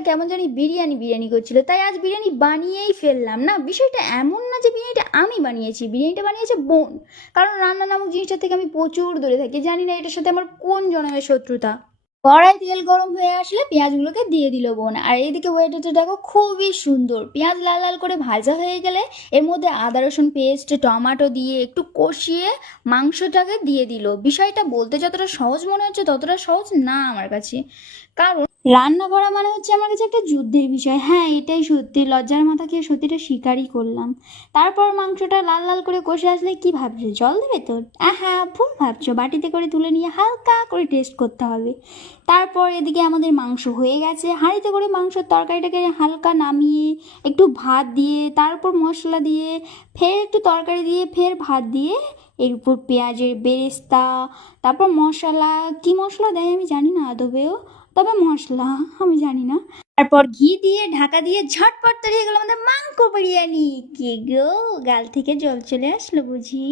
মুখটা কেমন জানি বিরিয়ানি বিরিয়ানি করছিল, তাই আজ বিরিয়ানি বানিয়েই ফেললাম। না, বিষয়টা এমন না যে বিরিয়ানিটা আমি বানিয়েছি, বিরিয়ানিটা বানিয়েছে বোন। কারণ রান্না নামক জিনিসটা থেকে আমি প্রচুর দূরে থাকি, জানি না এটার সাথে আমার কোন জন্মের শত্রুতা। কড়াই তেল গরম হয়ে আসলে পেঁয়াজগুলোকে দিয়ে দিল বোন, আর এইদিকে ওয়েটারটা দেখো খুবই সুন্দর। পেঁয়াজ লাল লাল করে ভাজা হয়ে গেলে এর মধ্যে আদা রসুন পেস্ট টমেটো দিয়ে একটু কষিয়ে মাংসটাকে দিয়ে দিল। বিষয়টা বলতে যতটা সহজ মনে হচ্ছে ততটা সহজ না আমার কাছে, কারণ রান্না করা মানে হচ্ছে আমার কাছে একটা যুদ্ধের বিষয়। হ্যাঁ, এটাই সত্যি, লজ্জার মাথা খেয়ে সত্যিটা স্বীকারই করলাম। তারপর মাংসটা লাল লাল করে কষে আসলে কি ভাবছো জল দেবে তো? হ্যাঁ, ভুল ভাবছো, বাটিতে করে তুলে নিয়ে হালকা করে টেস্ট করতে হবে। তারপর এদিকে আমাদের মাংস হয়ে গেছে, হাঁড়িতে করে মাংসের তরকারিটাকে হালকা নামিয়ে একটু ভাত দিয়ে তারপর মশলা দিয়ে ফের একটু তরকারি দিয়ে ফের ভাত দিয়ে এর উপর পেঁয়াজের বেরেস্তা, তারপর মশলা, কি মশলা দেয় আমি জানি না আদবেও, তবে মশলা আমি জানি না। তারপর ঘি দিয়ে ঢাকা দিয়ে ঝটপট তৈরি হয়ে গেল আমাদের মাংস বিরিয়ানি। কে গো, গাল থেকে জল চলে আসলো বুঝি?